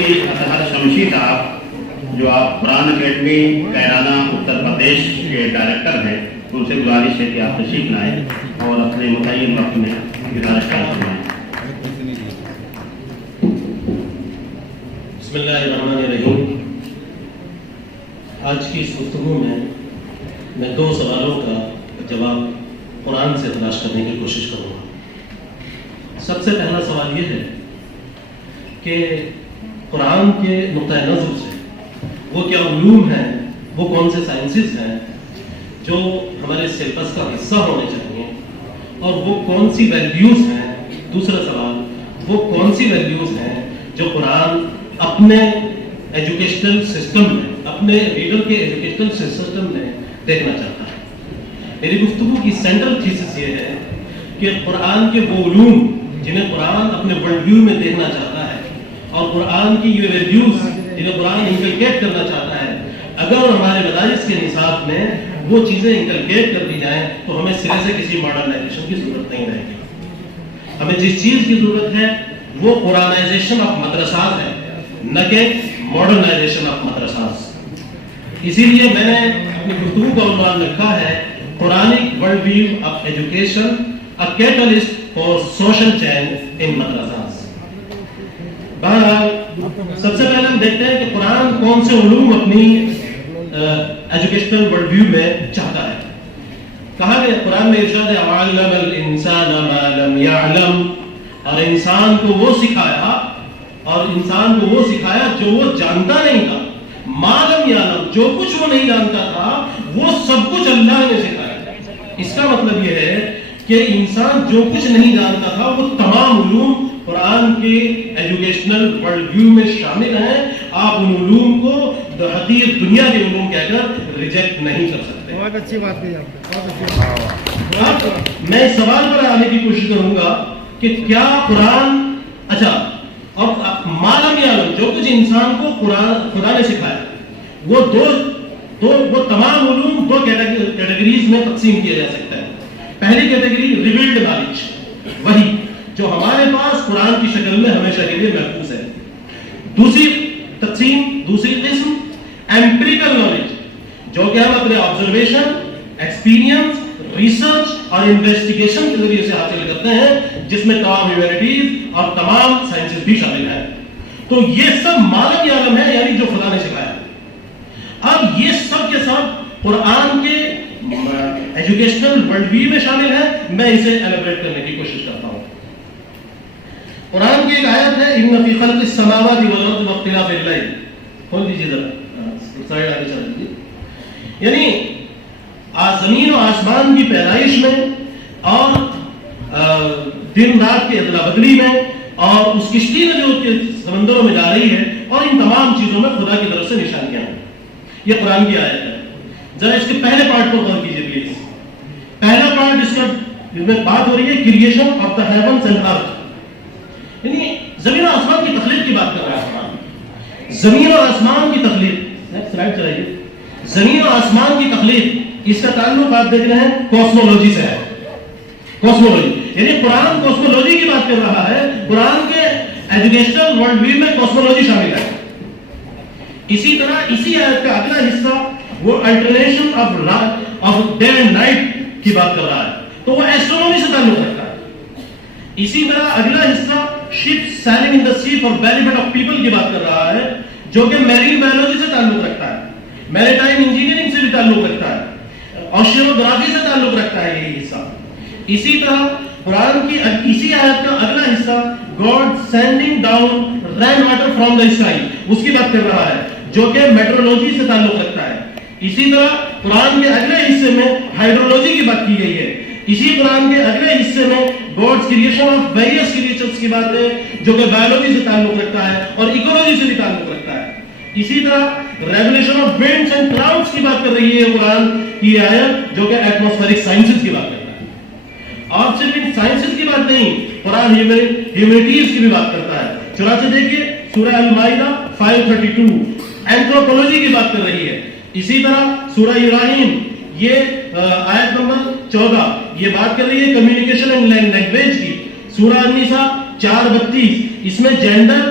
مفتی اطہر شمشی صاحب جو آپ قرآن اکیڈمی کیرانہ اتر پردیش کے ڈائریکٹر ہیں، ان سے گزارش ہے کہ آپ تشریف لائیں اور اپنے متعین وقت میں گزارش کریں۔ بسم اللہ الرحمن الرحیم۔ آج کی اس گفتگو میں دو سوالوں کا جواب قرآن سے تلاش کرنے کی کوشش کروں گا۔ سب سے پہلا سوال یہ ہے کہ قرآن کے نقطۂ نظر سے وہ کیا علوم ہیں، وہ کون سے سائنسز ہیں جو ہمارے سلیبس کا حصہ ہونے چاہیے، اور وہ کون سی ویلیوز ہیں۔ دوسرا سوال، وہ کون سی ویلیوز ہیں جو قرآن اپنے ایجوکیشنل سسٹم میں، اپنے ریڈر کے ایجوکیشنل سسٹم میں دیکھنا چاہتا ہے۔ میری گفتگو کی سینٹرل تھیسس یہ ہے کہ قرآن کے وہ علوم جنہیں قرآن اپنے ورلڈ ویو میں دیکھنا چاہتا ہے، اور قرآن کی یہ ویلیوز جنہیں قرآن انکلکیٹ کرنا چاہتا ہے، اگر ہمارے مدارس کے نصاب میں وہ چیزیں انکلکیٹ کر دی جائیں تو ہمیں سرے سے کسی ماڈرنائزیشن کی ضرورت نہیں رہے گی۔ ہمیں جس چیز کی ضرورت ہے وہ قرآنائزیشن آف مدرسات ہے، نہ کہ ماڈرنائزیشن آف مدرسات۔ اسی لیے میں نے اپنی گفتگو کا عنوان رکھا ہے Quranic world view of education, a catalyst for social change in مدرسات۔ بہرحال سب سے پہلے ہم دیکھتے ہیں کہ قرآن کون سے علوم اپنی ایجوکیشنل ورلڈ ویو میں چاہتا ہے۔ کہا گیا قرآن میں ارشاد ہے وَعَلَّمَ الْإِنسَانَ مَا لَمْ يَعْلَمْ، اور انسان کو وہ سکھایا جو وہ جانتا نہیں تھا۔ مَا لَمْ يَعْلَمْ، جو کچھ وہ نہیں جانتا تھا وہ سب کچھ اللہ نے سکھایا۔ اس کا مطلب یہ ہے کہ انسان جو کچھ نہیں جانتا تھا وہ تمام علوم قرآن کے ایجوکیشنل ورلڈ ویو میں شامل ہیں۔ آپ ان علوم کو حقیر دنیا کے علوم کہہ کر ریجیکٹ نہیں کر سکتے۔ بہت اچھی بات کہی آپ نے۔ اب میں اس سوال پر آنے کی کوشش کروں گا کہ کیا قرآن اور معلوم یعلم، جو کچھ انسان کو خدا نے سکھایا، وہ تمام علوم دو کیٹیگریز میں تقسیم کیا جا سکتا ہے۔ پہلی کیٹیگری ریویلڈ نالج، وہی جو ہمارے پاس قرآن کی شکل میں ہمیشہ کے لیے محفوظ ہے۔ دوسری قسم ایمپیریکل نالج، جو کہ ہم اپنے آبزرویشن، ایکسپیرینس، ریسرچ اور انویسٹیگیشن کے ذریعے سے حاصل کرتے ہیں، جس میں تمام ہیومینٹیز اور تمام سائنسز بھی شامل ہیں۔ تو یہ سب معلوم یعلم ہے، یعنی جو خدا نے سکھایا۔ اب یہ سب کے سب قرآن کے ایجوکیشنل ورلڈ ویو میں شامل ہے۔ میں اسے ایلیبریٹ کرنے کی کوشش کرتا ہوں۔ قرآن کی ایک آیت ہے ان فی خلق السماوات والارض واختلاف اللیل، کھول دیجیے ذرا سلائیڈ آگے چل دیجیے۔ یعنی زمین و آسمان کی پیدائش میں اور دن رات کے ادلا بدلی میں اور اس کشتی میں جو سمندروں میں جا رہی ہے، اور ان تمام چیزوں میں خدا کی طرف سے نشانیاں ہیں۔ یہ قرآن کی آیت ہے۔ ذرا اس کے پہلے پارٹ کو غور کیجیے پلیز۔ پہلا پارٹ اس کا میں بات ہو رہی ہے creation of the heavens and earth, یعنی زمین و آسمان کی تخلیق کی بات کر رہا ہے۔ زمین اور آسمان کی تخلیق، سلائیڈ چلائیے۔ زمین اور آسمان کی تخلیق، اس کا تعلق آپ دیکھ رہے ہیں کوسمولوجی سے ہے۔ کوسمولوجی یعنی قرآن کوسمولوجی کی بات کر رہا ہے۔ قرآن کے ایجوکیشنل ورلڈ ویو میں کوسمولوجی شامل ہے۔ اسی طرح اسی آیت کا اگلا حصہ وہ الٹرنیشن آف ڈے اینڈ نائٹ کی بات کر رہا ہے، تو وہ ایسٹرونومی سے تعلق رکھتا ہے۔ اسی طرح اگلا حصہ ships sailing in the sea for benefit of people کی بات کر رہا ہے، جو کہ میرین بایولوجی سے تعلق رکھتا ہے، میریٹائم انجینئرنگ سے بھی تعلق رکھتا ہے، اوشینوگرافی سے تعلق رکھتا ہے یہی حصہ۔ اسی طرح قرآن کی اسی آیت کا اگلا حصہ God sending down rain water from the sky, اس کی بات کر رہا ہے، جو کہ میٹرولوجی سے تعلق رکھتا ہے۔ اسی طرح قرآن کے اگلے حصے میں ہائیڈرولوجی کی بات کی گئی ہے۔ اسی قرآن کے اگلے حصے میں God's creation of various creatures کی بات ہے، جو کہ بایولوجی سے تعلق رکھتا ہے اور ایکولوجی سے بھی تعلق رکھتا ہے۔ اسی طرح regulation of winds and clouds کی بات کر رہی ہے قرآن کی آیت، جو کہ ایٹماسفیرک سائنسز کی بات کرتا ہے۔ اور صرف ان سائنسز کی بات نہیں، قرآن ہیومینٹیز کی بھی بات کرتا ہے۔ چنانچہ دیکھیے سورہ المائدہ 532 اینتھروپولوجی کی بات کر رہی ہے۔ اسی طرح سورہ ابراہیم یہ آیت نمبر 14 یہ بات کر رہی ہے کمیونیکیشن اینڈ لینگویج کی۔ سورہ النساء 4:32 اس میں gender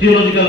theological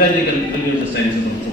radical religious sciences also।